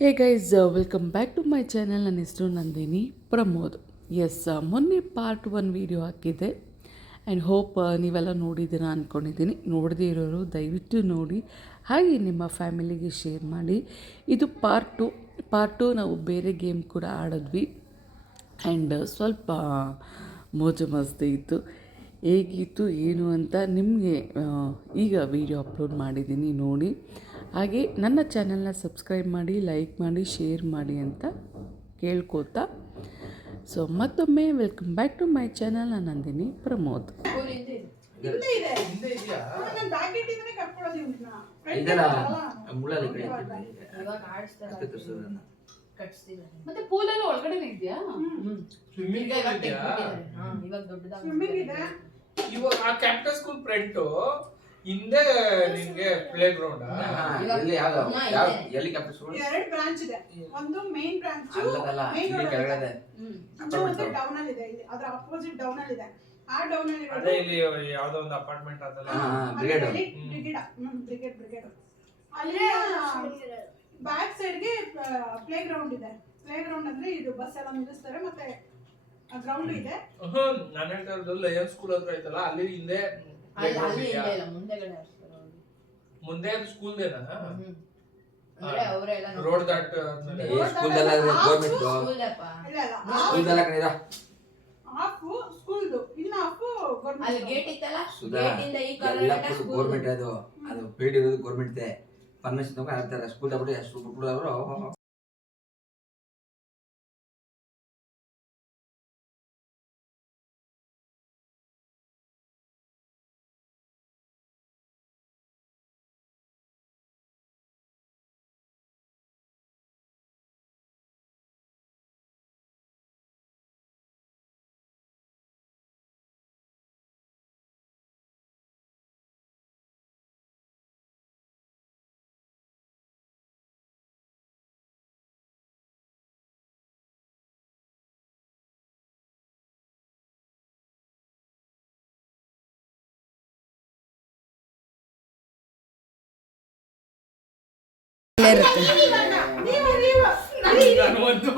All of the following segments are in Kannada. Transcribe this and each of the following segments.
Hey guys welcome back to my channel ನನ್ನ ಹೆಸರು ನಂದಿನಿ ಪ್ರಮೋದ್. ಎಸ್ ಮೊನ್ನೆ ಪಾರ್ಟ್ ಒನ್ ವೀಡಿಯೋ ಹಾಕಿದ್ದೆ. ಆ್ಯಂಡ್ ಹೋಪ್ ನೀವೆಲ್ಲ ನೋಡಿದ್ದೀರಾ ಅಂದ್ಕೊಂಡಿದ್ದೀನಿ ನೋಡದೇ ಇರೋರು ದಯವಿಟ್ಟು ನೋಡಿ. ಹಾಗೆ ನಿಮ್ಮ ಫ್ಯಾಮಿಲಿಗೆ ಶೇರ್ ಮಾಡಿ. ಇದು ಪಾರ್ಟ್ ಟು ಪಾರ್ಟ್ ಟು ನಾವು ಬೇರೆ ಗೇಮ್ ಕೂಡ ಆಡಿದ್ವಿ. ಆ್ಯಂಡ್ ಸ್ವಲ್ಪ ಮೋಜು ಮಸ್ತಿ ಇತ್ತು. ಹೇಗಿತ್ತು, ಏನು ಅಂತ ನಿಮಗೆ ಈಗ ವಿಡಿಯೋ ಅಪ್ಲೋಡ್ ಮಾಡಿದ್ದೀನಿ ನೋಡಿ. ಹಾಗೆ ನನ್ನ ಚಾನಲ್ನ ಸಬ್ಸ್ಕ್ರೈಬ್ ಮಾಡಿ ಲೈಕ್ ಮಾಡಿ ಶೇರ್ ಮಾಡಿ ಅಂತ ಕೇಳ್ಕೋತಾ. ಸೊ ಮತ್ತೊಮ್ಮೆ welcome back to my channel ನಾನು ನಂದಿನಿ ಪ್ರಮೋದ್. ಮತ್ತೆ ಪೂಲ್ ಕಡೆ ಮತ್ತೆ ಪೂಲೆಲ್ಲ ಒಳಗಡೆ ಇದೆಯಾ? ಸ್ವಿಮ್ಮಿಂಗ್ ಇವಾಗ ದೊಡ್ಡದಾಗ ಇವಾಗ ಆ ಕ್ಯಾಪ್ಟನ್ ಸ್ಕೂಲ್ ಫ್ರಂಟ್ ಹಿಂದೆ ನಿಮ್ಗೆ ಪ್ಲೇ ಗ್ರೌಂಡ್ ಎಲ್ಲಿ ಯಾವ ಎಲ್ಲಿ ಕ್ಯಾಂಪಸ್ ಎರಡು ಬ್ರಾಂಚ್ ಇದೆ. ಒಂದು ಮೇನ್ ಬ್ರಾಂಚ್ ಅಲ್ಲದಲ್ಲ ಇಲ್ಲಿ ಕೆಳಗಡೆ. ಒಂದು ಡೌನ್ ಅಲ್ಲಿ ಇದೆ. ಇಲ್ಲಿ ಅದ್ರ ಅಪೋಸಿಟ್ ಡೌನ್ ಅಲ್ಲಿ ಇದೆ. ಆ ಡೌನ್ ಅಲ್ಲಿ ಅದೇ ಇಲ್ಲಿ ಯಾವ್ದೋ ಒಂದು ಅಪಾರ್ಟ್ಮೆಂಟ್ ಅದಲ್ಲ cricket cricket Brigade Brigade Brigade Brigade ಅಲ್ಲಿ ಬ್ಯಾಕ್ ಸೈಡ್ಗೆ ಪ್ಲೇ ಗ್ರೌಂಡ್ ಇದೆ. ಪ್ಲೇ ಗ್ರೌಂಡ್ ಅಂದ್ರೆ ಇದು ಬಸ್ ಎಲ್ಲ ನಿಲ್ಲಿಸ್ತಾರೆ ಮತ್ತೆ ಗ್ರೌಂಡ್ ಇದೆ. ನಾನು ಹೇಳ್ತಾ ಇರೋದು ಲಯನ್ ಸ್ಕೂಲ್ ಹತ್ರ ಐತಲ್ಲ ಅಲ್ಲಿ ಹಿಂದೆ ಅಲ್ಲಿ ಅಲ್ಲಿ ಇಲ್ಲ ಇಲ್ಲ ಮುಂದೆಗಡೆ ಹಾಕ್ತಾರೆ ಅವ್ರು. ಮುಂದೆ ಸ್ಕೂಲ್ ಹ್ಮ್. ಅಂದ್ರೆ ಅವರೆಲ್ಲ ರೋಡ್ ದಾಟ್ ಸ್ಕೂಲ್ದಲ್ಲ ಗೌರ್ಮೆಂಟ್ ಸ್ಕೂಲಪ್ಪ. ಇಲ್ಲ ಅಲ್ಲ ಸ್ಕೂಲ್ದಲ್ಲ ಕಣಿದ ಹಾಫ್ ಸ್ಕೂಲ್ದು ಇನ್ನ ಹಾಫ್ ಅಲ್ಲಿ ಗೇಟ್ ಇತ್ತಲ್ಲ? ಸುಧಾ ಗೇಟ್ ಇಂದ ಈ ಎಲ್ಲ ಕಾಲ ಫುಲ್ ಗೌರ್ಮೆಂಟ್ ಅದು ಅದು ಪೇಡ್ ಇರೋದು ಗೋರ್ಮೆಂಟ್ ಪರ್ಮಿಷನ್ ತಗೊಂಡು ಹಾಕ್ತಾರೆ ಸ್ಕೂಲ್ ಅಷ್ಟು ಬಿಟ್ಬಿಡು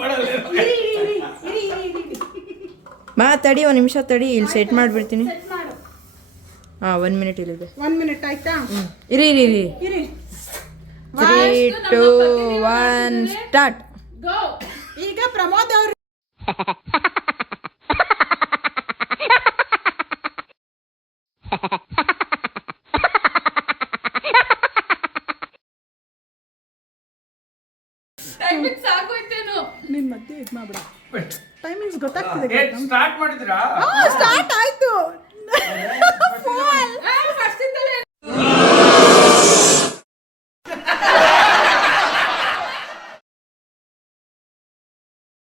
ಮಾಡಲ್ಲ ಮಾ ತಡಿ ಒಂದು ನಿಮಿಷ ತಡಿ ಇಲ್ಲಿ ಸೆಟ್ ಮಾಡಿಬಿಡ್ತೀನಿ. ಹಾಂ ಒನ್ ಮಿನಿಟ್ ಇಲ್ಲಿದೆ ಒನ್ ಮಿನಿಟ್ ಆಯ್ತಾ? ಇರಿ ಇರಿ ಇರಿ. ತ್ರೀ ಟು ಒನ್ ಸ್ಟಾರ್ಟ್ ಈಗ ಪ್ರಮೋದ್ ಅವ್ರು ಸಾಕೋಯ್ತೇನು ನಿನ್ ಇದು ಮಾಡ್ಬಿಡ. ಟೈಮಿಂಗ್ಸ್ ಗೊತ್ತಾಗ್ತಿದೆ ಸ್ಟಾರ್ಟ್ ಮಾಡಿದ್ರಾ? ಸ್ಟಾರ್ಟ್ ಆಯ್ತು.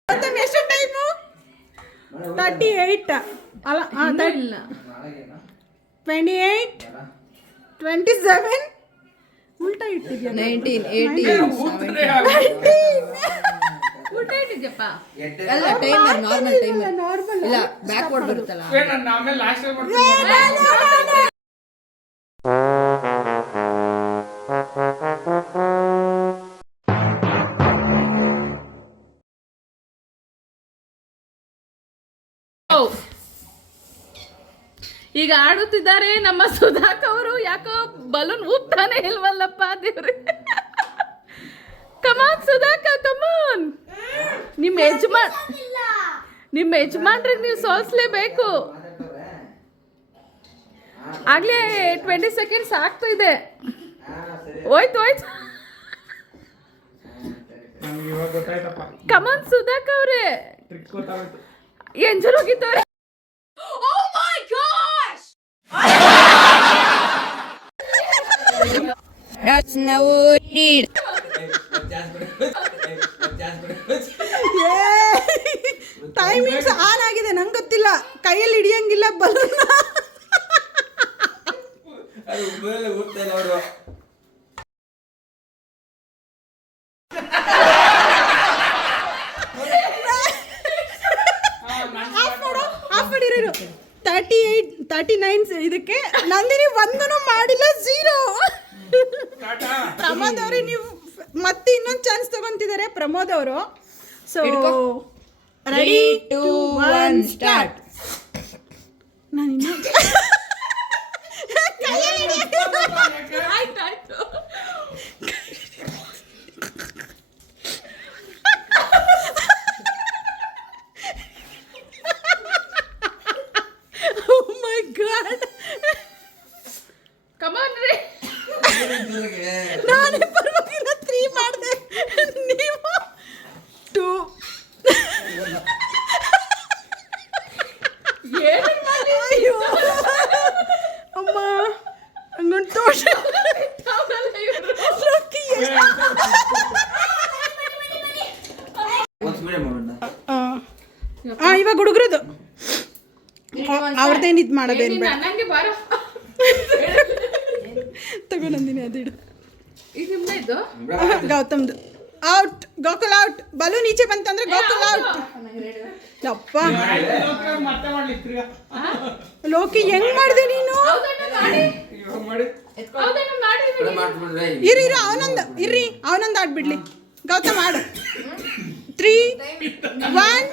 ಮತ್ತೆ ಎಷ್ಟು ಟೈಮು ತರ್ಟಿ ಏಯ್ಟ್ ಅಲ್ಲ ಇಲ್ಲ ಟ್ವೆಂಟಿ ಏಯ್ಟ್ ಟ್ವೆಂಟಿ ಸೆವೆನ್ ಉಲ್ಟಾ ಇಟ್ಟಿದ್ಯಾ? ನೈನ್ಟೀನ್ ಏಯ್ಟೀನ್ ಊಟ ಇಟ್ಟಿದ್ಯಪ್ಪ ಅಲ್ಲ ಟೈಮರ್ ನಾರ್ಮಲ್ ಟೈಮರ್ ನಾರ್ಮಲ್ ಇಲ್ಲ ಬ್ಯಾಕ್ವರ್ಡ್ ಬರುತ್ತಲ್ಲ. ನಾನು ಆಮೇಲೆ ಲಾಸ್ಟ್ ಟೈಮ್ ಮಾಡ್ತೀನಿ. ಈಗ ಆಡುತ್ತಿದ್ದಾರೆ ನಮ್ಮ ಸುಧಾಕ್ ಅವರು. ಯಾಕೋ ಬಲೂನ್ ಊದ್ತಾನೆ ಇಲ್ವಲ್ಲಪ್ಪ ದೇವ್ರೆ? ಕಮಾನ್ ಸುಧಾಕ ಕಮಾನ್ ನಿಮ್ಮ ಯಜಮಾನ್ ನಿಮ್ಮ ಯಜಮಾನ್ರಿಗೆ ನೀವು ಸೋಲ್ಸ್ಲೇಬೇಕು. ಆಗ್ಲೇ ಟ್ವೆಂಟಿ ಸೆಕೆಂಡ್ಸ್ ಆಗ್ತಾ ಇದೆ ಹೋಯ್ತು. ಹೋಯ್ತು ಕಮನ್ ಸುಧಾಕ್ ಅವ್ರೆ. ಎಂಜರ್ ಹೋಗಿದ್ದಾರೆ. ನಾವು ನೀಡ್ ಟೈಮಿಂಗ್ಸ್ ಆನ್ ಆಗಿದೆ ನಂಗೆ ಗೊತ್ತಿಲ್ಲ. ಕೈಯಲ್ಲಿ ಹಿಡಿಯಂಗಿಲ್ಲ balloon thirty eight thirty nine ಇದಕ್ಕೆ ನಂದಿನಿ ಒಂದನು ಮಾಡಿಲ್ಲ ಝೀರೋ ಟಾಟಾ ಪ್ರಮಾದ್ ಅವ್ರೆ ನೀವು ಮತ್ತೆ ಇನ್ನೊಂದು ಚಾನ್ಸ್ ತಗೊಂತಿದ್ದೀರಾ ಮಾಡ್ತಿದ್ದಾರೆ ಪ್ರಮೋದ್ ಅವರು so. Ready two one start ನಾನು ಇನ್ನೂ ಆಯ್ತಾಯ್ತು ಓ ಮೈ ಗಾಡ್ ಕಮಾನ್ ರೀ ನಾನೇ ಪರವಾಗಿಲ್ಲ ತ್ರೀ ಮಾಡಿದೆ. ನೀವು ಟೂ ಅಯ್ಯೋ. ಅಮ್ಮ ಹಂಗೊಂದು ತೋಟ ಹಾಂ ಇವಾಗ ಹುಡುಗರದು. ಅವ್ರದ್ದೇನು ಇದು ಮಾಡೋದೇನು ಬೇಡ. ತಗೊಂಡಂದಿನಿ ಅದಿಡು. ಇದು ಗೌತಮ್ದು. ಔಟ್ ಗೋಕುಲ್ ಔಟ್ ಬಲೂನ್ ಈಚೆ ಬಂತಂದ್ರೆ ಗೋಕುಲ್ ಔಟ್ ತಪ್ಪ ಲೋಕಿ ಹೆಂಗ್ ಮಾಡಿದೆ ನೀನು? ಮಾಡಿ. ಮಾಡಿ ಮಾಡಿ ಇರಿ ಇರು ಅವನೊಂದು ಇರ್ರಿ ಅವನೊಂದು ಆಡ್ಬಿಡ್ಲಿ. ಗೌತಮ್ ಆಡು three one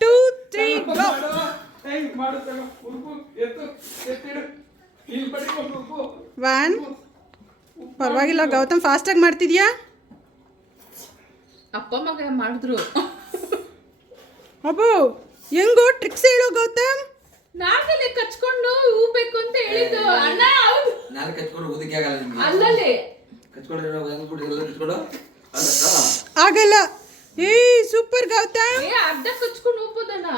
two three go ಮಾಡು ಒನ್ ಪರವಾಗಿಲ್ಲ ಗೌತಮ್ ಫಾಸ್ಟಾಗಿ ಮಾಡ್ತಿದ್ಯಾ? ಅಪ್ಪ ಮಗ ಮಾಡಿದ್ರು. ಅಬ್ಬೋ ಹೆಂಗೋ ಟ್ರಿಕ್ಸ್ ಹೇಳೋ ಗೌತಮ್? ನಾಲ್ಕಲ್ಲಿ ಕಚ್ಕೊಂಡು ಹೂ ಬೇಕು ಅಂತ ಹೇಳಿದ್ದು. ಅಣ್ಣ ಹೌದು. ನಾಲ್ಕು ಕಚ್ಕೊಂಡು ಓದಕ್ಕೆ ಆಗಲ್ಲ ನಿಮ್ಗೆ. ಅಲ್ಲಲ್ಲಿ. ಕಚ್ಕೊಂಡು ಹೆಂಗ್ಬಿಟ್ಟು ಎಲ್ಲ ಕಚ್ಕೊಂಡು ಆಗಲ್ಲ. ಏ ಸೂಪರ್ ಗೌತಮ್. ಏ ಅರ್ಧ ಕಚ್ಕೊಂಡು ಹೋಗ್ಬೋದಣ್ಣ.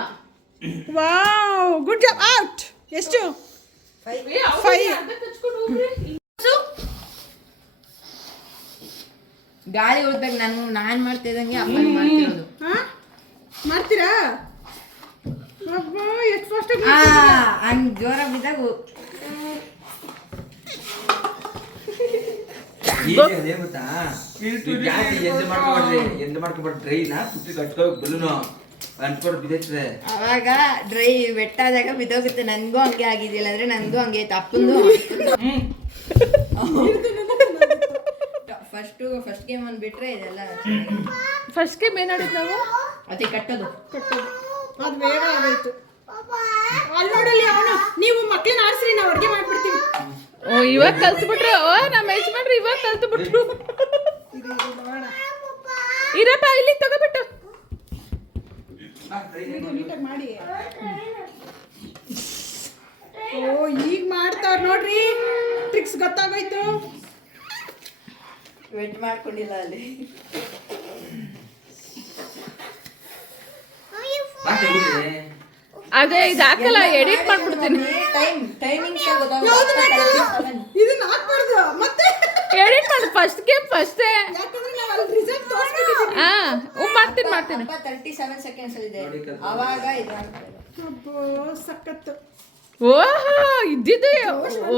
ವಾವ್ ಗುಡ್ ಜಾಬ್ ಔಟ್ ಎಷ್ಟು? ಫೈವ್. ಅರ್ಧ ಕಚ್ಕೊಂಡು ಹೋಗ್ರಿ ಗಾಳಿ ಉಳ್ದಾಗ ನಾನು ನಾನು ಮಾಡ್ತಾ ಇದ್ದಂಗೆ ಅಪ್ಪ ಮಾಡ್ತಿರೋದು. ಹಾ? ಮಾಡ್ತೀರಾ? ಅಬ್ಬಾ ಎಷ್ಟು ಹಂಗ್ ಜೋರ ಬಿದ್ದಾಗ. ಗೊತ್ತಾ? ಜಾಸ್ತಿ ಬಲೂನು. ಬಿದ್ದೈತದೆ. ಅವಾಗ ಡ್ರೈ ಬೆಟ್ಟಾದಾಗ ಬಿದ್ದೋಗುತ್ತೆ. ನನಗೂ ಹಂಗೆ ಆಗಿದ್ದಿಲ್ಲ ಅಂದ್ರೆ ನನಗೂ ಹಂಗೆ ಆಯ್ತು ಅಪ್ಪಂದು ಫಸ್ಟು ಫಸ್ಟ್ ಗೇಮ್ ಒಂದು ಬಿಟ್ರೆ ಇದೆಲ್ಲ ಫಸ್ಟ್ ಗೇಮ್ ಏನ್ ಆಡಿದ್ ನಾವು? ಅದೇ ಕಟ್ಟೋದು. ಕಟ್ಟೋದು. ಅದು ಬೇಗ ಆಗೋಯ್ತು. ಅಲ್ಲಿ ನೋಡಲ್ಲಿ ಅವನು. ನೀವು ಮಕ್ಕಳನ್ನ ಆಡ್ಸ್ರಿ ನಾವು ಅಡುಗೆ ಮಾಡ್ಬಿಡ್ತೀವಿ. ಓ ಇವಾಗ ಕಲ್ತು ಬಿಟ್ರು ಓ ನಮ್ಮ ಯಜಮಾನ್ರು ಇವಾಗ ಕಲ್ತು ಬಿಟ್ರು ಇದು ಇದು ನೋಡೋಣ ಇರಪ್ಪ ಇಲ್ಲಿ ತಗೋಬಿಟ್ಟು ಮಾಡಿ. ಓ ಈಗ ಮಾಡ್ತಾವ್ರ ನೋಡ್ರಿ. ಟ್ರಿಕ್ಸ್ ಗೊತ್ತಾಗೋಯ್ತು. ವೆಟ್ ಮಾಡ್ಕೊಂಡಿಲ್ಲ ಅಲ್ಲಿ. ಅದೇ ಇದು ಹಾಕಲ್ಲ ಎಡಿಟ್ ಮಾಡ್ಬಿಡ್ತೀನಿ. ಟೈಮ್ ಟೈಮಿಂಗ್ಸ್ ಇದನ್ನ ಹಾಕ್ಬಾರ್ದು ಮತ್ತೆ? ಎಡಿಟ್ ಮಾಡಿ ಫಸ್ಟ್ ಗೇಮ್ ಫಸ್ಟೇ ಹಾ ಹ್ಞೂ ಮಾಡ್ತೀನಿ ಮಾಡ್ತೀನಿ. ತರ್ಟಿ ಸೆವೆನ್ ಸೆಕೆಂಡ್ಸ್ ಇದೆ. ಅವಾಗ ಇದು. ಸಖತ್ತು ಓಹೋ ಇದ್ದಿದ್ದು ಓ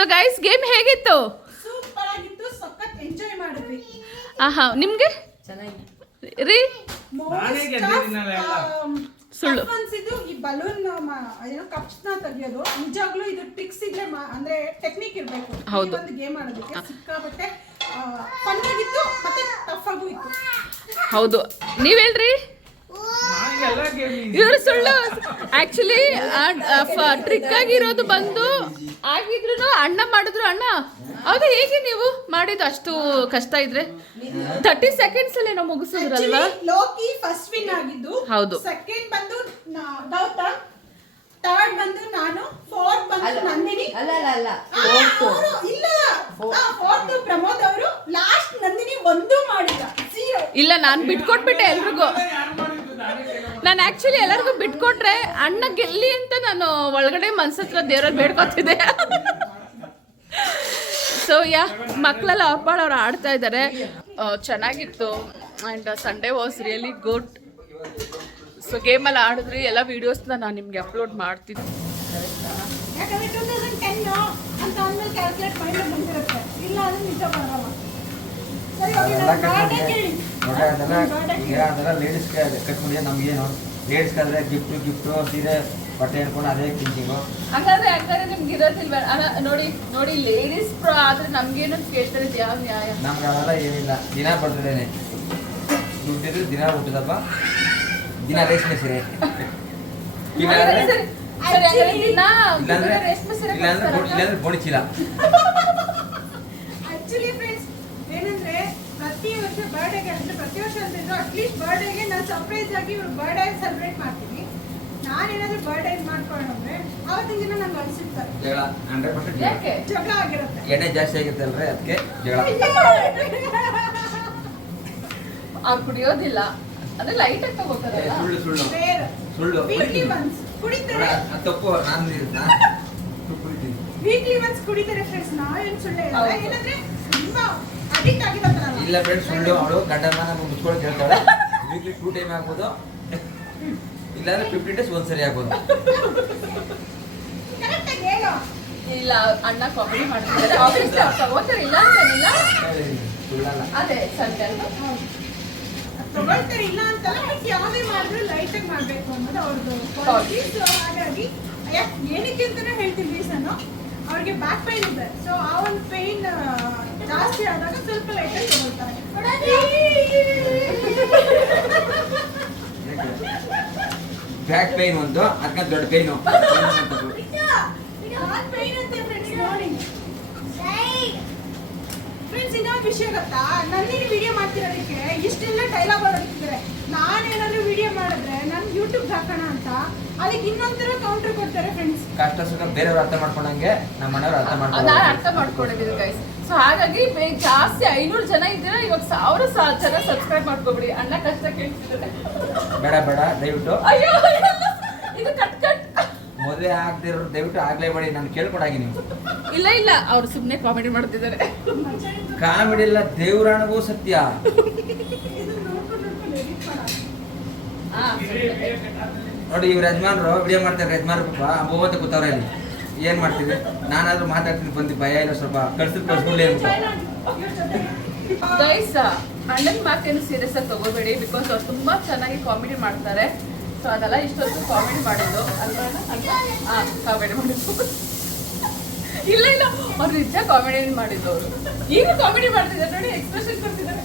ಸೊ ಗೈಸ್ ಗೇಮ್ ಹೇಗಿತ್ತು? ಸೂಪರ್ ಆಗಿತ್ತು ಸಖತ್ ಎಂಜಾಯ್ ಮಾಡಿದ್ವಿ. ಆಹಾ ನಿಮ್ಗೆ? ರೀ? ನಾನೇ ಗೆದ್ದಿದ್ದೀನಲ್ಲ ಎಲ್ಲ. ಸುಳ್ಳು. ಅನ್ಸಿದ್ದು ಈ ಬಲೂನ್ ಏನೋ ಕಪ್ಸ್ನ ತೆಗಿಯೋದು. ನಿಜಾಗ್ಲೂ ಇದು ಟ್ರಿಕ್ಸ್ ಇದ್ರೆ ಮಾ- ಅಂದ್ರೆ ಟೆಕ್ನಿಕ್ ಇರಬೇಕು. ಈ ಹೌದು. ಒಂದು ಗೇಮ್ ಆಡೋದಕ್ಕೆ ಸಿಕ್ಕಾಪಟ್ಟೆ ಫನ್ ಆಗಿತ್ತು ಮತ್ತೆ ಟಫ್ ಆಗೂ ಇತ್ತು. ಹೌದು. ನೀವ್ ಹೇಳ್ರಿ. ಇವ್ರು ಸುಳ್ಳು. ಆಕ್ಚುಲಿ ಟ್ರಿಕ್ ಆಗಿರೋದು ಬಂದು ಆಗಿದ್ರು ಅಣ್ಣ ಮಾಡಿದ್ರು ಅಣ್ಣ. ಅದು ಹೇಗೆ ನೀವು ಮಾಡಿದ್ದು ಅಷ್ಟು ಕಷ್ಟ ಇದ್ರೆ? ತರ್ಟಿ ಸೆಕೆಂಡ್ಸ್ ಅಲ್ಲಿ ನಾವು ಮುಗಿಸಿದ್ರಲ್ವಾ ಲೋಕಿ ಫಸ್ಟ್ ವಿನ್ ಆಗಿದ್ದು ಹೌದು. ಸೆಕೆಂಡ್ ಬಂದು ಗೌತಮ್ ಥರ್ಡ್ ಬಂದು ನಾನು ಫೋರ್ತ್ ಬಂದು ನಂದಿನಿ. ಅಲ್ಲ ಅಲ್ಲ ಅಲ್ಲ. ಇಲ್ಲ. ಫೋರ್ತ್ ಪ್ರಮೋದ್ ಅವರು ಲಾಸ್ಟ್ ನಂದಿನಿ ಒಂದು ಮಾಡಿದ. ಇಲ್ಲ ನಾನು ಬಿಟ್ಕೊಟ್ಬಿಟ್ಟೆ ಎಲ್ರಿಗೂ. ನಾನೇ ಆಕ್ಚುಲಿ ಎಲ್ಲರಿಗೂ ಬಿಟ್ಕೊಟ್ರೆ ಅಣ್ಣ ಗೆಲ್ಲಿ ಅಂತ ನಾನು ಒಳಗಡೆ ಮನ್ಸತ್ರ ದೇವ್ರಲ್ಲಿ ಬೇಡ್ಕೊತಿದ್ದೆ. ಸೊ ಯಾ ಮಕ್ಕಳೆಲ್ಲ ಅವ್ರ ಅವ್ರು ಆಡ್ತಾ ಇದ್ದಾರೆ ಚೆನ್ನಾಗಿತ್ತು. And Sunday was really good so ಗೇಮಲ್ಲಿ ಆಡಿದ್ರಿ, ಎಲ್ಲ ವೀಡಿಯೋಸ್ನ ನಾನು ನಿಮಗೆ ಅಪ್ಲೋಡ್ ಮಾಡ್ತೀನಿ. ಇಲ್ಲ ಹೋಗಿ ಅದೆಲ್ಲ ಈಗ ಅದೆಲ್ಲ ಲೇಡೀಸ್ ಕಟ್ ಮಾಡಿ ನಮ್ಗೇನು ಆದ್ರೆ ಗಿಫ್ಟು ಗಿಫ್ಟು ಸೀರೆ ಬಟ್ಟೆ ಹಿಡ್ಕೊಂಡು ಅದೇ ತಿಂತೀವಿ ಹಂಗಾದ್ರೆ ಹಂಗಾದ್ರೆ ನಿಮ್ಗೆ ಇರೋದಿಲ್ವ ನೋಡಿ ನೋಡಿ ಲೇಡೀಸ್ ಪ್ರೋ ಆದ್ರೆ ನಮ್ಗೇನು ಕೇಳ್ತಾರೆ ಯಾವ ನ್ಯಾಯ ನಮ್ಗೆ ಅವೆಲ್ಲ ಏನಿಲ್ಲ ದಿನ ಬರ್ತದೇನೆ ದುಡ್ಡಿದ್ರೆ ದಿನ ಹುಟ್ಟಿದಪ್ಪ ದಿನ ರೇಷ್ಮೆ ಸೀರೆ ಇಲ್ಲಾಂದ್ರೆ ಇಲ್ಲಾಂದ್ರೆ ಬೋಣಿ ಚೀಲ ಆಕ್ಚುಲಿ ಫ್ರೆಂಡ್ಸ್ ಏನಂದ್ರೆ ಪ್ರತಿ ವರ್ಷ ಬರ್ಡೇಗೆ ಅಂದ್ರೆ ಪ್ರತಿ ವರ್ಷ ಅಂತಿದ್ರು ಅಟ್ಲೀಸ್ಟ್ ಬರ್ಡೇಗೆ ನಾನು ಸರ್ಪ್ರೈಸ್ ಆಗಿ ಇವ್ರ ಬರ್ಡೇ ಸೆಲೆಬ್ರೇಟ್ ಮಾಡ್ತೀನಿ ನಾನೇನಾದ್ರೂ ಬರ್ಡೇ ಮಾಡ್ಕೊಂಡ್ರೆ ಅವತ್ತಿನ ದಿನ ನಂಗೆ ಅನ್ಸಿರ್ತಾರೆ ಜಗಳ ಹಂಡ್ರೆಡ್ ಪರ್ಸೆಂಟ್ ಯಾಕೆ? ಜಗಳ ಆಗಿರುತ್ತೆ. ಎಣ್ಣೆ ಜಾಸ್ತಿ ಆಗಿರ್ತಲ್ರಿ ಅದಕ್ಕೆ ಜಗಳ? ಅವ್ರು ಕುಡಿಯೋದಿಲ್ಲ. ಅಂದ್ರೆ ಲೈಟ್ ಆಗಿ ಏ, ತಗೋತಾರಲ್ಲ ಸುಳ್ಳು. ಸುಳ್ಳು. ಸುಳ್ಳು ವೀಕ್ಲಿ ಒನ್ಸ್ ಕುಡಿತಾರೆ? ತಪ್ಪು ನಾನು ನಾನು ಕುಡಿತೀನಿ. ವೀಕ್ಲಿ ಒನ್ಸ್ ಕುಡಿತಾರೆ ಫ್ರೆಂಡ್ಸ್ ನಾವೇನು ಸುಳ್ಳು ಸುಳ್ಳೇ ಹೌದು. ಏನಂದ್ರೆ ತುಂಬಾ ಇಲ್ಲ ಫ್ರೆಂಡ್ ಸುಳ್ಳು ಅವಳು ಗಂಡನ ನಮ್ಮ ಮುಚ್ಕೊಂಡು ಹೇಳ್ತಾಳೆ ವೀಕ್ಲಿ ಟೂ ಟೈಮ್ ಆಗ್ಬೋದು. ಇಲ್ಲಾಂದ್ರೆ ಫಿಫ್ಟಿ ಡೇಸ್ ಒಂದ್ಸರಿ ಆಗ್ಬೋದು. ಇಲ್ಲ ಅಣ್ಣ ಕಾಮಿಡಿ ಮಾಡ್ತಿದ್ದಾರೆ. ತಗೋತಾರೆ ಇಲ್ಲ ಅಂತೇನಿಲ್ಲ ಅದೇ? ಅದ್ ತಗೊಳ್ತಾರೆ ಇಲ್ಲ ಅಂತಲ್ಲ ಬಟ್ ಯಾವುದೇ ಮಾಡಿದ್ರು ಲೈಟಾಗಿ ಮಾಡಬೇಕು ಅನ್ನೋದು ಅವ್ರದ್ದು ಹಾಗಾಗಿ ಯಾಕ್- ಏನಕ್ಕೆ ಅಂತಾನೆ ಹೇಳ್ತೀನಿ ರೀಸನ್ ಅವ್ರಿಗೆ ಬ್ಯಾಕ್ ಪೈನ್ ಇದೆ. ಸೊ ಆ ಒಂದು ಪೈನ್ ಜಾಸ್ತಿ ಆದಾಗ ಸ್ವಲ್ಪ ಲೈಟ್ ಆಗಿ ತಗೊಳ್ತಾರೆ. ಬ್ಯಾಕ್ ಪೈನ್ ಒಂದು ಅದಕ್ಕೆ ದೊಡ್ಡ ಪೈನು ಪೈನ್ ಅಂತ ಫ್ರೆಂಡ್ಸ್ ನೋಡಿ ಇನ್ನೊಂದು ವಿಷಯ ಗೊತ್ತಾ ನನ್ನಿಗೆ ವಿಡಿಯೋ ಮಾಡ್ತಿರೋದಕ್ಕೆ ಇಷ್ಟೆಲ್ಲ ಡೈಲಾಗ್ ಹೊರಡ್ತಿದ್ದಾರೆ ನಾನೇನಾದ್ರೂ ವಿಡಿಯೋ ಮಾಡಿದ್ರೆ ನನ್ ಯೂಟ್ಯೂಬ್ ಹಾಕೋಣ ಅಂತ. ಅದಕ್ಕೆ ಇನ್ನೊಂಥರ ಕೌಂಟರ್ ಕೊಡ್ತಾರೆ ಫ್ರೆಂಡ್ಸ್ ಕಷ್ಟ ಸುಖ ಬೇರೆಯವ್ರು ಅರ್ಥ ಮಾಡ್ಕೊಂಡಂಗೆ ನಮ್ಮ ಮನೆಯವ್ರು ಅರ್ಥ ನಾನು ಮಾಡ್ಕೊಳ್ಳೋದು ಅರ್ಥ ಮಾಡ್ಕೊಂಡಿದ್ದೀನಿ ಗೈಸ್ ಸೊ ಹಾಗಾಗಿ ಬೇ- ಜಾಸ್ತಿ ಐನೂರು ಜನ ಇದ್ದೀರಾ? ಇವಾಗ ಸಾವಿರ ಜನ ಸಬ್ಸ್ಕ್ರೈಬ್ ಮಾಡ್ಕೊಬಿಡಿ. ಅಣ್ಣ ಕಷ್ಟ ಕೇಳ್ತಿದ್ದಾರೆ ಬೇಡ ಬೇಡ. ದಯವಿಟ್ಟು. ಅಯ್ಯೋ ಇದು ಕಟ್ ಕಟ್ ಮದುವೆ ಆಗದಿರೋರು ದಯವಿಟ್ಟು ಆಗ್ಲೇ ಮಾಡಿ. ನಾನು ಕೇಳ್ಕೊಡಾಗಿ ನೀವು. ಇಲ್ಲ ಇಲ್ಲ. ಅವ್ರು ಸುಮ್ಮನೆ ಕಾಮಿಡಿ ಮಾಡ್ತಿದ್ದಾರೆ ಕಾಮಿಡಿ ಎಲ್ಲ ದೇವ್ರಾಣಗೂ ಸತ್ಯ. ನೋಡಿ ಇವ್ರ ಯಜಮಾನ್ರು ವಿಡಿಯೋ ಮಾಡ್ತಾರೆ ಯಜಮಾನ್ರು ಪಾಪ ಮೂವತ್ತು ಕೂತವ್ರೆ ಅಲ್ಲಿ ಏನ್ ಮಾಡ್ತೀವಿ ನಾನಾದ್ರೂ ಮಾತಾಡ್ತೀನಿ, ಬಂದಿ ಭಯ ಇಲ್ಲ ಸ್ವಲ್ಪ. ಕಳ್ಸಿದ್ ಕಳ್ಸ್ಕೊಳ್ಳಿ ಅಂತ. ಗೈಸ್ ಅಣ್ಣನ ಮಾತೇನು ಸೀರಿಯಸ್ ಆಗಿ ತಗೋಬೇಡಿ ಬಿಕಾಸ್ ಅವ್ರು ತುಂಬಾ ಚೆನ್ನಾಗಿ ಕಾಮಿಡಿ ಮಾಡ್ತಾರೆ. ಸೊ ಅದೆಲ್ಲ ಇಷ್ಟೊತ್ತು ಕಾಮಿಡಿ ಮಾಡಿದ್ದು. ಅಲ್ವಾ ಕಾಮಿಡಿ ಮಾಡಿದ್ದು. ಇಲ್ಲ ಇಲ್ಲ. ಅವ್ರು ನಿಜ ಕಾಮಿಡಿ ಮಾಡಿದ್ದು ಅವರು ಈಗ ಕಾಮಿಡಿ ಮಾಡ್ತಿದ್ದಾರೆ ನೋಡಿ ಎಕ್ಸ್ಪ್ರೆಷನ್ ಕೊಡ್ತಿದ್ದಾರೆ.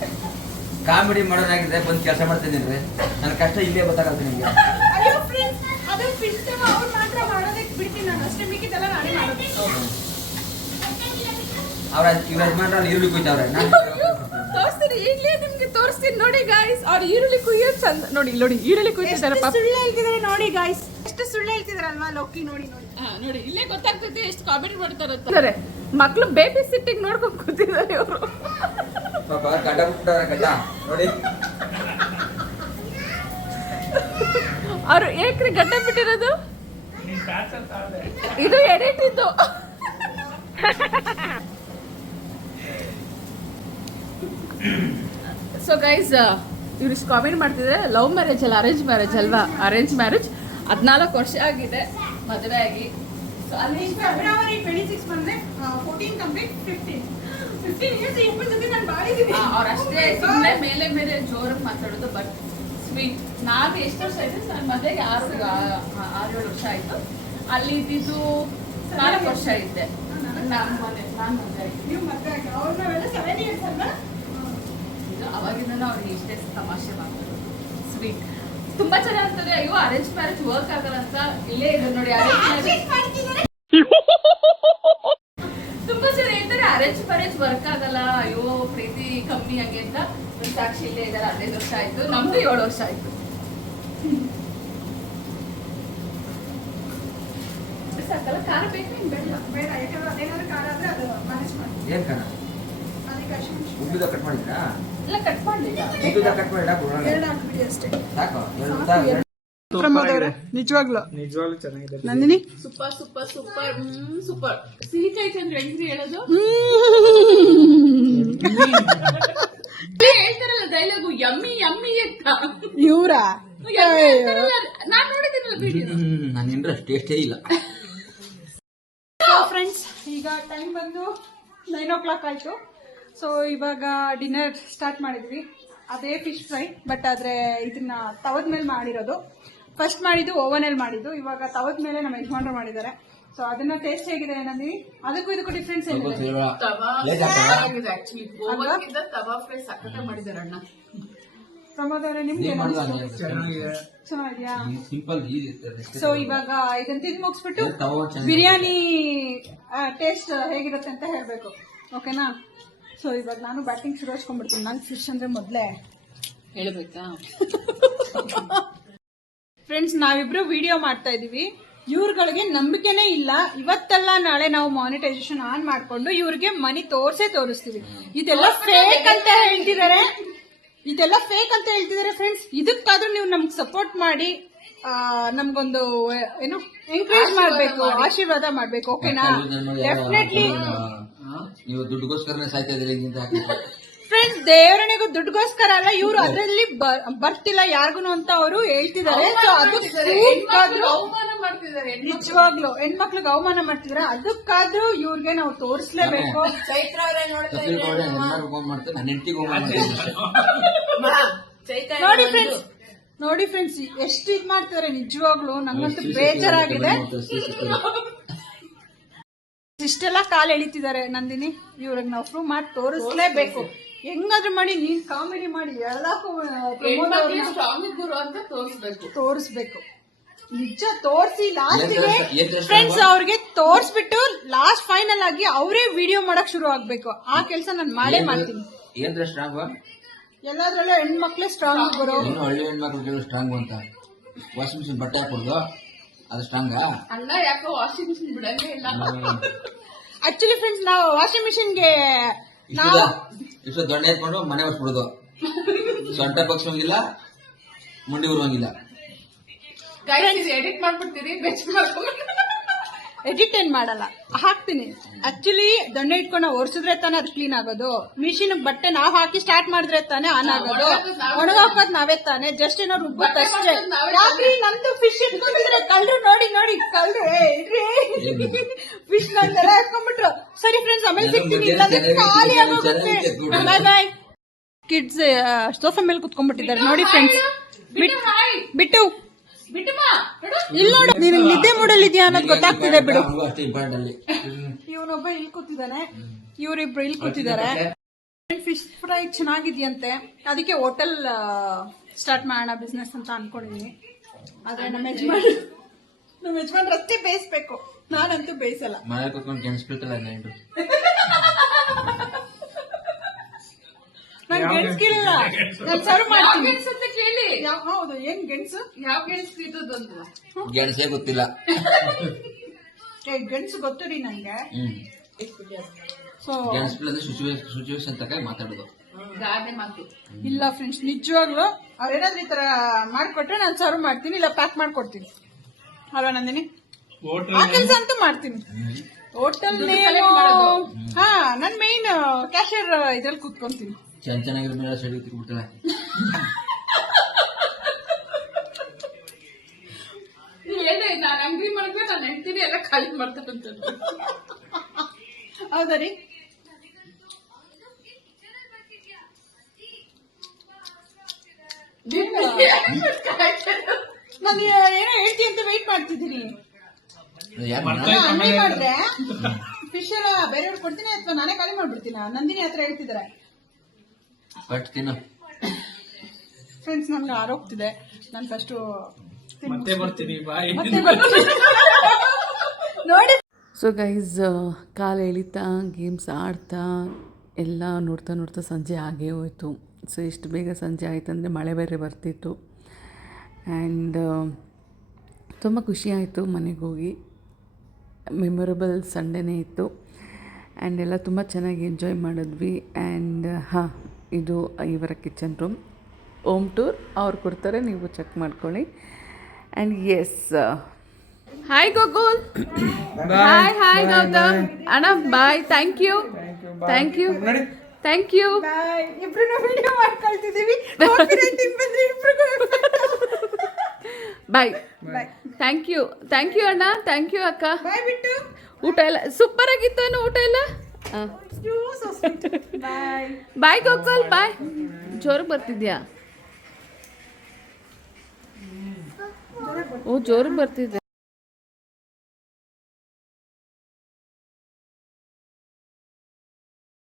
ಕಾಮಿಡಿ ಮಾಡೋದಾಗಿದೆ ಬಂದು ಕೆಲಸ ಮಾಡ್ತಿದ್ದೀನಿ ನನ್ನ ಕಷ್ಟ ಇಲ್ಲೇ ಗೊತ್ತಾಗತ್ತೆ ನಿಮಗೆ. ಅಯ್ಯೋ ಫ್ರೆಂಡ್ಸ್ ಅದು ಫಿಲ್ಟರ್ ಅವ್ರು ಮಾತ್ರ ಮಾಡೋದಕ್ಕೆ ಬಿಡ್ತೀನಿ ನಾನು. ಅಷ್ಟೇ ಮಿಕ್ಕಿದೆಲ್ಲ ನಾನೇ ಮಾಡೋದು. ಅವ್ರ ಇವ್ರ ಯಜಮಾನ್ರು ಅಲ್ಲಿ ಈರುಳ್ಳಿ ಕುಯ್ತವ್ರೆ ನಾನು ತೋರಿಸ್ತೀನಿ. ಈಗಲೇ ನಿಮ್ಗೆ ತೋರಿಸ್ತೀನಿ. ನೋಡಿ ಗಾಯ್ಸ್ ಅವ್ರು ಈರುಳ್ಳಿ ಕುಯ್ಯೋ ಚಂದ. ನೋಡಿ ನೋಡಿ ಈರುಳ್ಳಿ ಕುಯ್ತಿದ್ದಾರೆ ಪಾಪ. ಸುಳ್ಳು ಹೇಳ್ತಿದ್ದಾರೆ ನೋಡಿ ಗಾಯ್ಸ್ ಎಷ್ಟು ಸುಳ್ಳು ಹೇಳ್ತಿದಾರಲ್ವಾ ಲೋಕಿ ನೋಡಿ ನೋಡಿ. ಹಾ, ನೋಡಿ ಇಲ್ಲೇ ಗೊತ್ತಾಗ್ತೈತೆ ಎಷ್ಟು ಕಾಮಿಡಿ ಮಾಡ್ತಾರೆ ಮಕ್ಳು ಬೇಬಿ ಸಿಟ್ಟಿಂಗ್ ನೋಡ್ಕೊಂಡು ಕೂತಿದ್ದಾರೆ ಇವರು. ಪಾಪ ಗಡ್ಡ ಗಡ್ಡ. ನೋಡಿ. ಅವ್ರು ಏಕ್ರಿ ಗಡ್ಡ ಬಿಟ್ಟಿರೋದು ಇದು ಎಡಿಟ್ ಇದ್ದು. ಸೊ ಗೈಸ್ ಯು ಇಷ್ಟು ಕಾಮೆಂಟ್ ಮಾಡ್ತಿದ್ರೆ ಲವ್ ಮ್ಯಾರೇಜ್ ಅಲ್ಲ ಅರೇಂಜ್ ಮ್ಯಾರೇಜ್ ಅಲ್ವಾ? ಅರೇಂಜ್ ಮ್ಯಾರೇಜ್ ಹದಿನಾಲ್ಕು ವರ್ಷ ಆಗಿದೆ ಮದುವೆ ಆಗಿ. ಸೊ ಅಲ್ಲಿ ಫೆಬ್ರವರಿ ಟ್ವೆಂಟಿ ಸಿಕ್ಸ್ ಬಂದ್ರೆ fourteen complete fifteen fifteen years ಇಪ್ಪತ್ತು ಜೊತೆ ನಾನು ಬಾಳಿದ್ದೀನಿ ಅವ್ರು ಅಷ್ಟೇ ಸುಮ್ಮನೆ ಮೇಲೆ ಮೇಲೆ ಜೋರಾಗಿ ಮಾತಾಡೋದು ಬಟ್ ಸ್ವೀಟ್ ನಾವು ಎಷ್ಟು ವರ್ಷ ಆಯ್ತು ನನ್ನ ಮದುವೆಗೆ ಆರು ಆ- ಆ- ಆರು ಏಳು ವರ್ಷ ಆಯ್ತು. ಅಲ್ಲಿ ಇದ್ದಿದ್ದು ನಾಲ್ಕು ವರ್ಷ ಇದ್ದೆ ನಮ್ಮ ಮನೆ ನಾನು ಮದುವೆ ಆಗಿ ನೀವು ಮತ್ತೆ ಅವ್ರು ಅವ್ರನ್ನ ಸೆವೆನ್ ಇಯರ್ಸ್ ಅಲ್ಲ ಇದು ಅವಾಗಿಂದ ಅವ್ರಿಗೆ ಇಷ್ಟೇ ತಮಾಷೆ ಮಾಡ್ತಾರೆ ಸ್ವೀಟ್ ತುಂಬಾ ಚೆನ್ನಾಗಿ ಅಂತಾರೆ ಅಯ್ಯೋ ಅರೇಂಜ್ ಮ್ಯಾರೇಜ್ ವರ್ಕ್ ಆಗಲ್ಲ ಅಂತ ಇಲ್ಲೇ ಇದೆ ನೋಡಿ ತುಂಬಾ ಜನ ಹೇಳ್ತಾರೆ ಅರೇಂಜ್ ಮ್ಯಾರೇಜ್ ವರ್ಕ್ ಆಗಲ್ಲ. ಅಯ್ಯೋ ಪ್ರೀತಿ ಕಮ್ಮಿ ಹಂಗೆ ಅಂತ. ಒಂದ್ ಸಾಕ್ಷಿ ಇಲ್ಲೇ ಇದ್ದಾರೆ ಹದಿನೈದು ವರ್ಷ ಆಯ್ತು. ನಮ್ದು ಏಳು ವರ್ಷ ಆಯ್ತು. ಸಾಕಲ್ಲ ಖಾರ ಬೇಕು ಇನ್ ಬೇಡ. ಬೇಡ ಯಾಕಂದ್ರೆ ಅದೇನಾದ್ರು ಕಾರ್ ಆದ್ರೆ ಅದು ಮ್ಯಾನೇಜ್ ಮಾಡಿ ಏನ್ ಕಣ ಅದಕ್ಕೆ ಕಟ್ ಮಾಡಿದ್ರಾ? ಪ್ರಮೋದ್ ಅವರೇ ನಿಜವಾಗ್ಲು? ನಿಜವಾಗ್ಲೂ ಚೆನ್ನಾಗಿದೆ Nandini? Super super super hmm super. ಸಿಹಿ ಕೈ ಅಂದ್ರೆ ಹೆಂಗ್ರಿ ಹೇಳೋದು? ಹೇಳ್ತಾರಲ್ಲ ಡೈಲಾಗು ಯಮ್ಮಿ ಯಮ್ಮಿ ಅಂತ. ಇವ್ರ? ನಾನ್ ನೋಡಿದ್ದೀನಲ್ಲ ವಿಡಿಯೋ ನನ್ನ ಇಂಟ್ರೆಸ್ಟ್ ಟೇಸ್ಟೇ ಇಲ್ಲ. ಫ್ರೆಂಡ್ಸ್ ಈಗ ಟೈಮ್ ಬಂದು ನೈನ್ ಓ ಕ್ಲಾಕ್ ಆಯಿತು. ಸೊ ಇವಾಗ ಡಿನ್ನರ್ ಸ್ಟಾರ್ಟ್ ಮಾಡಿದ್ವಿ. ಅದೇ ಫಿಶ್ ಫ್ರೈ ಬಟ್ ಆದರೆ ಇದನ್ನ ತವದ ಮೇಲೆ ಮಾಡಿರೋದು. ಫಸ್ಟ್ ಮಾಡಿದ್ದು ಓವನಲ್ಲಿ ಮಾಡಿದ್ದು. ಇವಾಗ ತವದ ಮೇಲೆ ನಮ್ಮ ಯಜಮಾನರು ಮಾಡಿದ್ದಾರೆ. ಸೊ ಅದನ್ನ ಟೇಸ್ಟ್ ಹೇಗಿದೆ ನಂದಿ ಅದಕ್ಕೂ ಇದಕ್ಕೂ ಡಿಫ್ರೆನ್ಸ್ ಏನಿದೆ? ಪ್ರಮೋದ್ ಅವರೇ ನಿಮ್ಗೆ ಏನ್ ಅನ್ಸ್ತು? ಚೆನ್ನಾಗಿದ್ಯಾ? ಸಿಂಪಲ್ ಸೊ ಇವಾಗ ಇದನ್ನ ತಿಂದು ಮುಗಿಸ್ಬಿಟ್ಟು. ಬಿರಿಯಾನಿ ಟೇಸ್ಟ್ ಹೇಗಿರುತ್ತೆ ಅಂತ ಹೇಳ್ಬೇಕು. ಓಕೆನಾ ಸೊ ಇವಾಗ ನಾನು ಬ್ಯಾಟಿಂಗ್ ಶುರು ಹಚ್ಕೊಂಡ್ಬಿಡ್ತೀನಿ. ನಂಗೆ ಫಿಶ್ ಅಂದ್ರೆ ಮೊದಲೇ. ಹೇಳ್ಬೇಕಾ? ಫ್ರೆಂಡ್ಸ್ ನಾವಿಬ್ರು ವಿಡಿಯೋ ಮಾಡ್ತಾ ಇದೀವಿ. ಇವ್ರುಗಳಿಗೆ ನಂಬಿಕೆನೇ ಇಲ್ಲ. ಇವತ್ತೆಲ್ಲ ನಾಳೆ ನಾವು ಮಾನಿಟೈಸೇಷನ್ ಆನ್ ಮಾಡ್ಕೊಂಡು ಇವ್ರಿಗೆ ಮನಿ ತೋರ್ಸೇ ತೋರಿಸ್ತೀವಿ. ಇದೆಲ್ಲ ಫೇಕ್ ಅಂತ ಹೇಳ್ತಿದ್ದಾರೆ ಇದೆಲ್ಲ ಫೇಕ್ ಅಂತ ಹೇಳ್ತಿದ್ದಾರೆ ಫ್ರೆಂಡ್ಸ್ ಇದಕ್ಕಾದ್ರೂ ನೀವು ನಮ್ಗೆ ಸಪೋರ್ಟ್ ಮಾಡಿ ನಮ್ಗೊಂದು ಏನು ಎನ್ಕರೇಜ್ ಮಾಡ್ಬೇಕು ಆಶೀರ್ವಾದ ಮಾಡ್ಬೇಕು. ಓಕೆನಾ ಡೆಫಿನೆಟ್ಲಿ ನೀವು ದುಡ್ಡುಗೋಸ್ಕರನೇ ಸಾಯ್ತಾ ಇದ್ದೀರಿ ಫ್ರೆಂಡ್ಸ್ ದೇವರನಿಗೂ ದುಡ್ಡುಗೋಸ್ಕರ ಅಲ್ಲ ಇವ್ರು ಅದರಲ್ಲಿ ಬರ್ತಿಲ್ಲ ಯಾರಿಗೂ ಅಂತ ಅವರು ಹೇಳ್ತಿದ್ದಾರೆ. ಸೊ ಅದು ಅದಕ್ಕಾದ್ರೂ ನಿಜವಾಗ್ಲು ಹೆಣ್ಮಕ್ಳಿಗೆ ಅವಮಾನ ಮಾಡ್ತಿದಾರೆ ಅದಕ್ಕಾದ್ರೂ ಇವ್ರಿಗೆ ನಾವು ತೋರಿಸ್ಲೇಬೇಕು. ಚೈತ್ರ ಅವರೇ ತಪ್ಪು ನೋಡ್ತಾ ತಿಳ್ಕೊಂಡ್ರೆ ಎಲ್ಲರಿಗೂ ಫೋನ್ ಮಾಡ್ತೀನಿ ನನ್ನ ಹೆಂಡತಿಗೆ ಫೋನ್ ಮಾಡ್ತೀನಿ ನೋಡಿ ಫ್ರೆಂಡ್ಸ್ ನೋಡಿ ಫ್ರೆಂಡ್ಸ್ ಎಷ್ಟು ಇದ್ ಮಾಡ್ತಿದಾರೆ ನಿಜವಾಗ್ಲು. ನಂಗಂತೂ ಬೇಜಾರಾಗಿದೆ. ಇಷ್ಟೆಲ್ಲ ಕಾಲ್ ಎಳಿತಿದ್ದಾರೆ ನಂದಿನಿ. ಇವ್ರಿಗೆ ನಾವು ಪ್ರೂವ್ ಮಾಡಿ ತೋರಿಸ್ಲೇಬೇಕು. ಹೆಂಗಾದ್ರೂ ಮಾಡಿ ನೀನ್ ಕಾಮಿಡಿ ಮಾಡಿ ಎಲ್ಲಕ್ಕೂ ತೋರಿಸ್ಬೇಕು. ನಿಜ ತೋರಿಸಿ ಲಾಸ್ಟಿಗೆ ಫ್ರೆಂಡ್ಸ್ ಅವ್ರಿಗೆ ತೋರಿಸ್ಬಿಟ್ಟು ಲಾಸ್ಟ್ ಫೈನಲ್ ಆಗಿ ಅವರೇ ವಿಡಿಯೋ ಮಾಡಕ್ ಶುರು ಆಗ್ಬೇಕು. ಆ ಕೆಲಸ ನಾನು ಮಾಡೇ ಮಾಡ್ತೀನಿ. ಏನ್ರ ಸ್ಟ್ರಾಂಗ್ ಎಲ್ಲಾದ್ರಲ್ಲೂ ಹೆಣ್ಮಕ್ಳೇ ಸ್ಟ್ರಾಂಗ್ ಬರೋ ಇನ್ನು ಹಳ್ಳಿ ಹೆಣ್ಮಕ್ಳು ಕೇಳೋ ಸ್ಟ್ರಾಂಗ್ ಅಂತ. ವಾಷಿಂಗ್ ಮಿಷಿನ್ ಬಟ್ಟೆ ಹಾಕೊಡ್ದು? ಅದು ಸ್ಟ್ರಾಂಗಾ ಅಣ್ಣ ಯಾಕೋ ವಾಷಿಂಗ್ ಮಿಷಿನ್ ಬಿಡಂಗೇ ಇಲ್ಲ. ಆಕ್ಚುಲಿ ಫ್ರೆಂಡ್ಸ್ ನಾವು ವಾಷಿಂಗ್ ಮಿಷಿನ್ಗೆ ಇಷ್ಟು ನಾವು ಇಷ್ಟು ದೊಣ್ಣೆ ಇಟ್ಕೊಂಡು ಮನೆ ಹೊಸ್ಬಿಡುದು ಸೊಂಟ ಬಗ್ಸೋಂಗಿಲ್ಲ ಮುಂಡಿ ಉರುವಂಗಿಲ್ಲ. ಗೈಸ್ ಇದು ಎಡಿಟ್ ಮಾಡ್ಬಿಡ್ತೀರಿ ಬೆಚ್ಚ ಎಡಿಟ್ ಏನ್ ಮಾಡಲ್ಲ. ಹಾಕ್ತೀನಿ. ಆಕ್ಚುಲಿ ದೊಣ್ಣೆ ಇಟ್ಕೊಂಡು ಒರ್ಸಿದ್ರೆ ತಾನೇ ಅದು ಕ್ಲೀನ್ ಆಗೋದು. ಮಿಷಿನ್ ಬಟ್ಟೆ ನಾವ್ ಹಾಕಿ ಸ್ಟಾರ್ಟ್ ಮಾಡಿದ್ರೆ ತಾನೇ ಆನ್ ಆಗೋದು. ಒಣಗಾಕೋದ್ ನಾವೇ ತಾನೇ ಜಸ್ಟ್ ಏನೋ ರುಬ್ಬತ್ ಅಷ್ಟೇ. ಯಾಕ್ರಿ ನಮ್ದು ಫಿಶ್ ಇಟ್ಕೊಂಡಿದ್ರೆ ಕಲ್ರು ನೋಡಿ ನೋಡಿ ಕಳ್ರು ಫಿಶ್ ನಂದೆಲ್ಲ ಹಾಕೊಂಡ್ಬಿಟ್ರು. ಸರಿ ಫ್ರೆಂಡ್ಸ್ ಆಮೇಲೆ ಸಿಗ್ತೀನಿ. ಇಲ್ಲಾಂದ್ರೆ ಖಾಲಿ ಆಗೋಗುತ್ತೆ. ಬಾಯ್ ಬಾಯ್ ಕಿಡ್ಸ್ ಸೋಫಾ ಮೇಲೆ ಕುತ್ಕೊಂಡ್ಬಿಟ್ಟಿದ್ದಾರೆ. ನೋಡಿ ಫ್ರೆಂಡ್ಸ್ ಬಿಟ್ಟು ಬಿಟ್ಟಮ್ಮ ನೋಡು. ಇಲ್ಲ ನೋಡು ನೀನು ನಿದ್ದೆ ಮೂಡಲಿದ್ಯಾ ಇದೆಯಾ ಅನ್ನೋದು ಗೊತ್ತಾಗ್ತಿದೆ ಬಿಡು. ಇವನೊಬ್ಬ ಇಲ್ಲಿ ಕೂತಿದ್ದಾನೆ. ಇವರಿಬ್ರು ಇಲ್ಲಿ ಕೂತಿದ್ದಾರೆ. ಫಿಶ್ ಫ್ರೈ ಚೆನ್ನಾಗಿದೆಯಂತೆ. ಅದಕ್ಕೆ ಹೋಟೆಲ್ ಸ್ಟಾರ್ಟ್ ಮಾಡೋಣ ಬಿಸ್ನೆಸ್ ಅಂತ ಅನ್ಕೊಂಡಿದೀನಿ. ಆದ್ರೆ ನಮ್ಮ ಯಜಮಾನ್ ನಮ್ಮ ಯಜಮಾನ್ ರಸ್ತೆ ಬೇಯಿಸ್ಬೇಕು. ನಾನಂತೂ ಬೇಯಿಸಲ್ಲ. ಮನೆ ಕೂತ್ಕೊಂಡು ಕೆನ್ಸ್ಬಿಡ್ತಲ್ಲ ನೈಂಟು ನಾನು ಗೆಣಸ್ಕಿಲ್ಲ ನಾನು ಸರ್ವ್ ಮಾಡ್ತೀನಿ. ಗೆಣಸ್ ಅಂತ ಕೇಳಿ? ಯಾವ- ಹೌದು ಏನ್ ಗೆಣಸು? ಯಾವ ಗೆಣಸು ಇದ್ದದ್ದು ಗೆಣಸೇ ಗೊತ್ತಿಲ್ಲ. ಏ ಗೆಣಸು ಗೊತ್ತು ರೀ ನಂಗೆ. ಹ್ಮ್. ಸೊ ಗೆಣಸ್ಬಿಲ್ಲಂದ್ರೆ ಸಿಚುವೇಶನ್ ಸಿಚುವೇಶನ್ ತಕ್ಕ ಮಾತಾಡೋದು ಗಾದೆ ಮಾತು. ಇಲ್ಲ ಫ್ರೆಂಡ್ಸ್ ನಿಜವಾಗ್ಲು ಅವ್ರೇನಾದ್ರೂ ಈ ತರ ಮಾಡ್ಕೊಟ್ರೆ ನಾನು ಸರ್ವ್ ಮಾಡ್ತೀನಿ ಇಲ್ಲ ಪ್ಯಾಕ್ ಮಾಡ್ಕೊಡ್ತೀನಿ. ಅಲ್ವಾ ನಂದಿನಿ? ಆ ಕೆಲಸ ಅಂತೂ ಮಾಡ್ತೀನಿ. ಹೋಟೆಲ್ ಹಾ ನನ್ ಮೇನ್ ಕ್ಯಾಶಿಯರ್ ಇದ್ರಲ್ಲಿ ಕೂತ್ಕೊಂತೀನಿ. ಚೆನ್ನ ಚೆನ್ನಾಗಿರೋ ಮೇಲೆ ಸೈಡ್ ತಿರ್ಬಿಡ್ತಾಳೆ ಏನೇ ನಾನು ಅಂಗಡಿ ಮಾಡಿದ್ರೆ ನಾನು ಹೆಂಡ್ತೀನಿ ಎಲ್ಲ ಖಾಲಿ ಮಾಡ್ತಾರಂತ ಹೌದಾ ರೀ? ನಾನು ಏನೋ ಹೇಳ್ತೀನಿ ಅಂತ ವೆಯ್ಟ್ ಮಾಡ್ತಿದ್ದೀನಿ ಮಾಡಿದ್ರೆ ಫಿಶ್ ಬೇರೆಯವ್ರು ಕೊಡ್ತೀನಿ ಅಥವಾ ನಾನೇ ಖಾಲಿ ಮಾಡ್ಬಿಡ್ತೀನಿ? ನಂದಿನಿ ಹತ್ರ ಹೇಳ್ತಿದ್ದಾರೆ ಬಟ್ ತಿನ್ನು. ಫ್ರೆಂಡ್ಸ್ ನನ್ಗೆ ಆರೋಗ್ತಿದೆ ನಾನು ಫಸ್ಟು ಮತ್ತೆ ಬರ್ತೀನಿ ಬಾಯ್. ನೋಡಿ. ಸೊ ಗೈಸ್ ಕಾಲು ಎಳಿತಾ ಗೇಮ್ಸ್ ಆಡ್ತಾ ಎಲ್ಲ ನೋಡ್ತಾ ನೋಡ್ತಾ ಸಂಜೆ ಆಗೇ ಹೋಯಿತು. ಸೊ ಇಷ್ಟು ಬೇಗ ಸಂಜೆ ಆಯ್ತಂದರೆ ಮಳೆ ಬೇರೆ ಬರ್ತಿತ್ತು. ಆ್ಯಂಡ್ ತುಂಬ ಖುಷಿ ಆಯಿತು ಮನೆಗೆ ಹೋಗಿ. ಮೆಮೊರಬಲ್ ಸಂಡೇನೇ ಇತ್ತು. ಆ್ಯಂಡ್ ಎಲ್ಲ ತುಂಬ ಚೆನ್ನಾಗಿ ಎಂಜಾಯ್ ಮಾಡಿದ್ವಿ. ಆ್ಯಂಡ್ ಹಾಂ ಇದು ಇವರ ಕಿಚನ್ ರೂಮ್. ಓಮ್ ಟೂರ್ ಅವ್ರು ಕೊಡ್ತಾರೆ ನೀವು ಚೆಕ್ ಮಾಡ್ಕೊಳ್ಳಿ. And yes hi Gokul hi hi Gautam ಅಣ್ಣ bye thank you thank you thank you bye ಇಬ್ರು video ಮಾಡ್ಕೊಳ್ತಿದ್ದೀವಿ. Bye thank you thank you ಅಣ್ಣ. ಥ್ಯಾಂಕ್ ಯು ಅಕ್ಕ. ಊಟ ಎಲ್ಲ ಸೂಪರ್ ಆಗಿತ್ತು ಅಣ್ಣ ಊಟ ಎಲ್ಲ? You so sweet. Bye bye Gokul bye ಜೋರು ಬರ್ತಿದ್ಯಾ? ಓ ಜೋರು ಬರ್ತಿದೆ